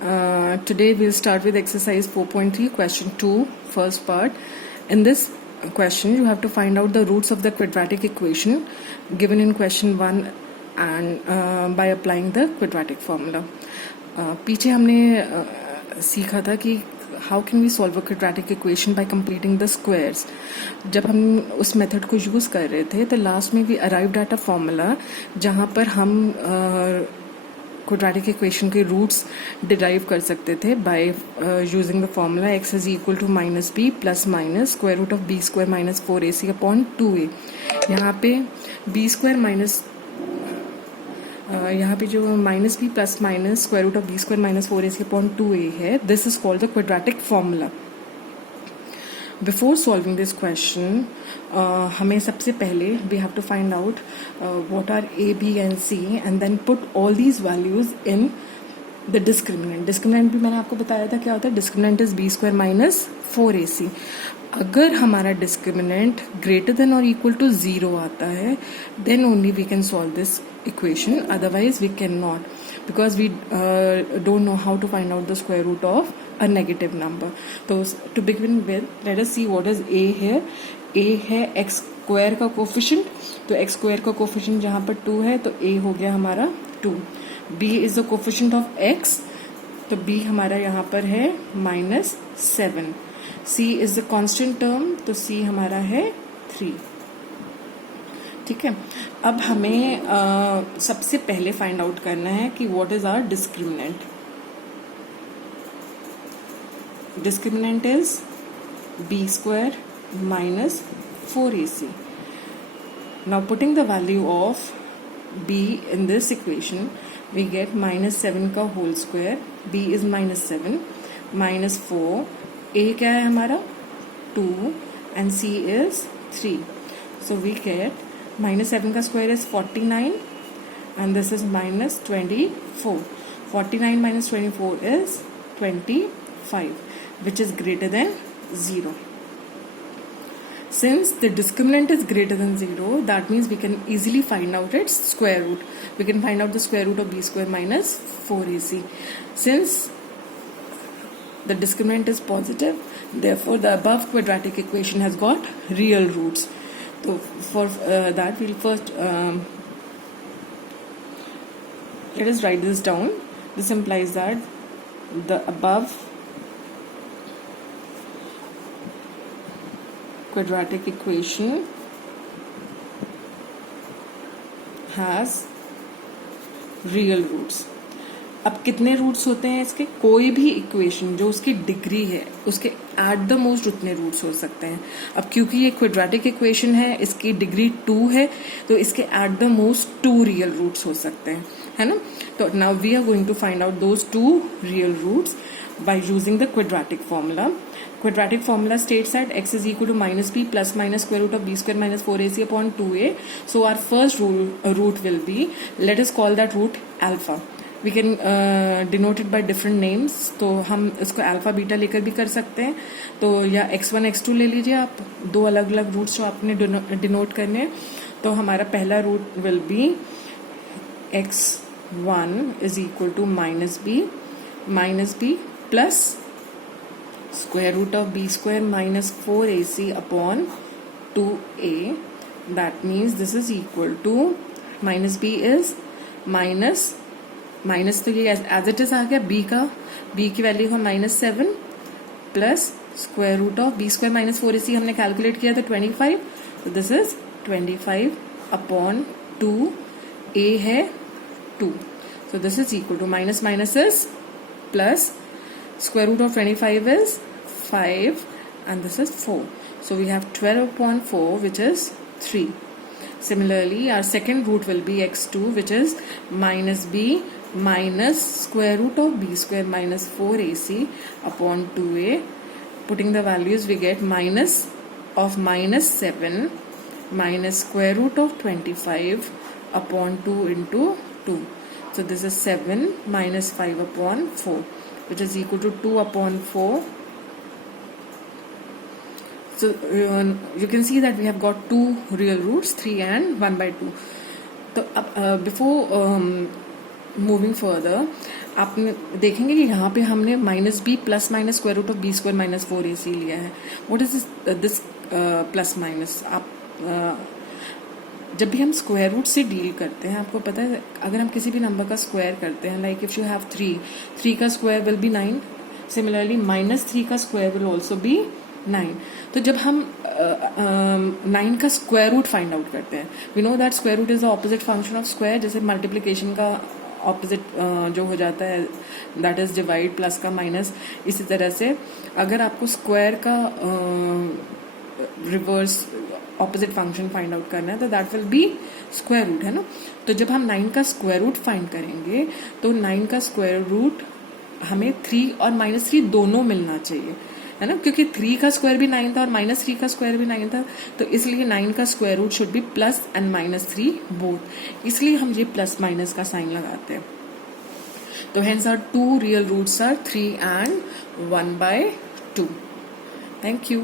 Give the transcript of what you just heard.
Today we'll start with exercise 4.3, question 2, first part. In this question, you have to find out the roots of the quadratic equation given in question 1 and by applying the quadratic formula. पीछे हमने सीखा था कि how can we solve a quadratic equation by completing the squares. जब हम उस method को use कर रहे थे तो लास्ट में we arrived at a formula जहाँ पर हम क्वाड्रेटिक इक्वेशन के रूट्स डिराइव कर सकते थे by using the formula x is equal to minus b plus minus square root of b square minus 4ac upon 2a. यहाँ पे बी स्क्वायर माइनस यहाँ पे जो minus b plus minus square root of b square minus 4ac upon 2a है, this is called the quadratic formula. Before solving this question हमें सबसे पहले we have to find out what are a b and c and then put all these values in the discriminant. Discriminant भी मैंने आपको बताया था क्या होता है. Discriminant is b square minus 4ac. अगर हमारा डिस्क्रिमिनेंट ग्रेटर देन और इक्वल टू 0 आता है then only we can solve this equation, otherwise we cannot, because we don't know how to find out the square root of a negative number. So to begin with, let us see what is a here. a है x square का coefficient, तो x square का coefficient जहाँ पर 2 है तो a हो गया हमारा 2. b is the coefficient of x, तो b हमारा यहाँ पर है -7. c is the constant term, तो c हमारा है 3. ठीक है. अब हमें सबसे पहले फाइंड आउट करना है कि what is our discriminant. Discriminant is b square minus 4ac. Now putting the value of b in this equation we get -7 का whole square. b is -7 minus 4. a क्या है हमारा 2 and c is 3. So we get -7 का square is 49 and this is -24. 49 minus 24 is 25, which is greater than 0. Since the discriminant is greater than 0, that means we can easily find out its square root. We can find out the square root of b square minus 4ac. Since the discriminant is positive, therefore the above quadratic equation has got real roots. So for that we'll first let us write this down. This implies that the above quadratic equation has real roots. अब कितने roots होते हैं इसके? कोई भी equation जो उसकी degree है उसके एट द मोस्ट उतने रूट्स हो सकते हैं. अब क्योंकि ये क्वाड्रेटिक इक्वेशन है, इसकी डिग्री 2 है, तो इसके at the most 2 real roots हो सकते हैं, है ना. तो now we are going to find out those 2 real roots by using the quadratic formula. Quadratic formula states that x is equal to minus b plus minus square root of b square minus 4ac upon 2a. So our first root will be, let us call that root alpha. We can denote it by different names. तो हम इसको alpha beta लेकर भी कर सकते हैं. तो या x1 x2 ले लीजिए आप, 2 अलग अलग रूट्स जो आपने डिनोट करने हैं. तो हमारा पहला root will be x1 is equal to minus b plus square root of b square minus 4ac upon 2a. That means this is equal to minus b is minus तो ये as it is आ गया. b की value है -7 plus square root of b square minus 4ac हमने calculate किया था 25. तो this is 25 upon 2. a है 2. So this is equal to minus is plus. Square root of 25 is 5 and this is 4. So we have 12 upon 4, which is 3. Similarly, our second root will be x2, which is minus b minus square root of b square minus 4ac upon 2a. Putting the values, we get minus of -7 minus square root of 25 upon 2 into 2. So this is 7 minus 5 upon 4. Which is equal to 2 upon 4. So you can see that we have got 2 real roots, 3 and 1/2. So before moving further, आपने देखेंगे कि यहाँ पे हमने minus b plus minus square root of b square minus 4ac लिया है. What is this plus minus? आप जब भी हम स्क्वायर रूट से डील करते हैं, आपको पता है अगर हम किसी भी नंबर का स्क्वायर करते हैं, लाइक इफ यू हैव 3 का स्क्वायर विल बी 9. सिमिलरली -3 का स्क्वायर विल ऑल्सो बी 9. तो जब हम 9 का स्क्वायर रूट फाइंड आउट करते हैं, we know that square root is the opposite function of square. जैसे मल्टीप्लिकेशन का ऑपोजिट जो हो जाता है दैट इज डिवाइड, प्लस का माइनस. इसी तरह से अगर आपको स्क्वायर का reverse opposite function find out करना है तो that will be square root, है ना. तो जब हम 9 का स्क्वायर रूट फाइंड करेंगे तो 9 का स्क्वायर रूट हमें 3 और -3 दोनों मिलना चाहिए, है ना, क्योंकि 3 का स्क्वायर भी 9 था और -3 का स्क्वायर भी 9 था. तो इसलिए 9 का square root should be plus and -3 both. इसलिए हम ये प्लस माइनस का साइन लगाते हैं. तो hence our two real roots are 3 and 1/2. Thank you.